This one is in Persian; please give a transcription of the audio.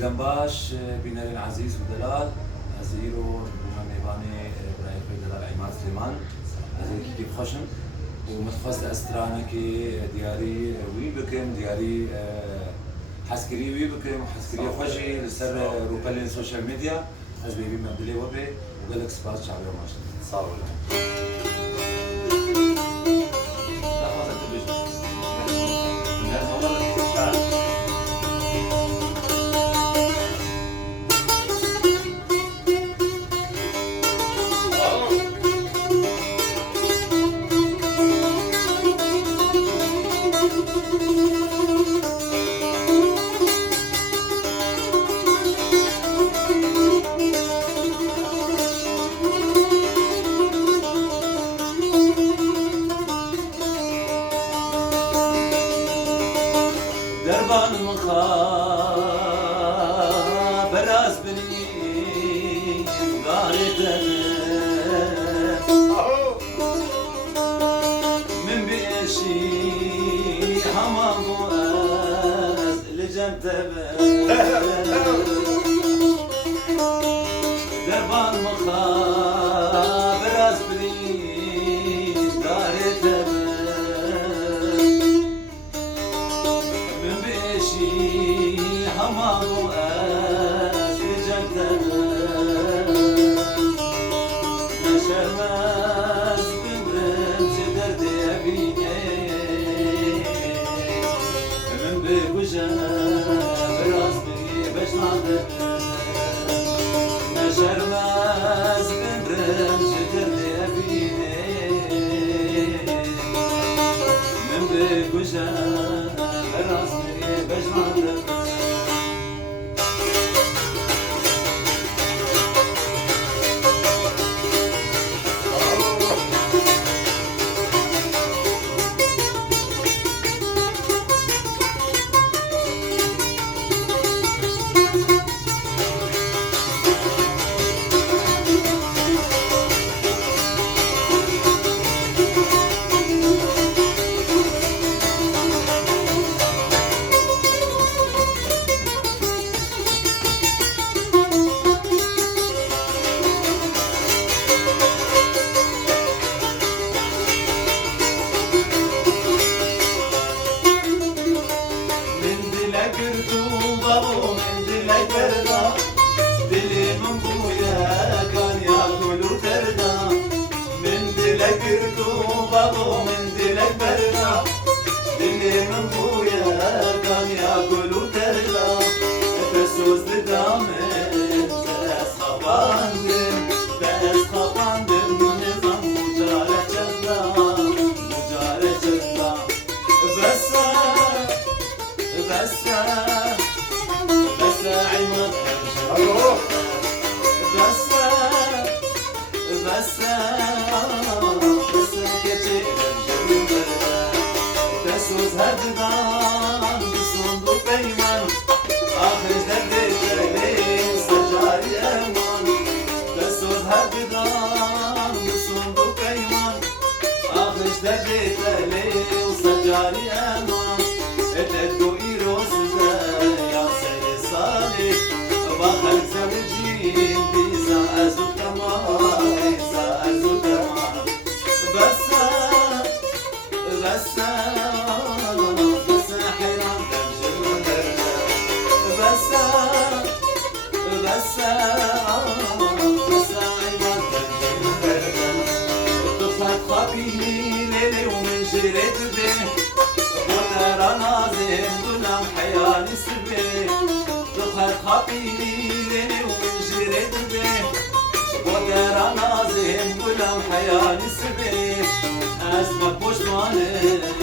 باش بنار عزيز ودلال ازيرو بوما ميباني براي دلال عماد سليمان ازير كيف خشن ومتخصص استرانه كي دياري وي بكم دياري حسكري وي بكم حسكري خوشي لسر روبال السوشيال ميديا از بيبي مبدلي وبي وقالك سباس شعبي وماشي صار دربان مخابر از بنی غارتن من بیشی همان از لجنتبه دربان مخابر از بنی غارتن همارو از جنتنا نشرمز بمرم شدرد أبيني من بوجه براسمي بشنعدن نشرمز بمرم شدرد أبيني من بوجه براسمي بشنعدن دلي من بويا كان ياكل وتردا من دلك رطوبة ومن دلك بردا دلي من بويا كان ياكل وتردا تسوس دامن تسخباندم تسخباندم نظام مجارة جدا مجارة جدا بس عماد بس كتير تسوس هددان بصندوق بيمان آخر جدد لين سجاري أمان تسوس هددان بصندوق بيمان آخر جدد لين سجاري أمان تدو إيروس يا سيد صالح بخل زوجين بيزا أزو كمان بيزا أزو كمان بس حيران تمشي بس عيبان تمشي طفت خبيني ليلي ومن جريت به وترى نازم ظلم حياني سبي طفت خبيني ليلي ومن جريت به وترى نازم ظلم حياني سبي أزمك مش مالك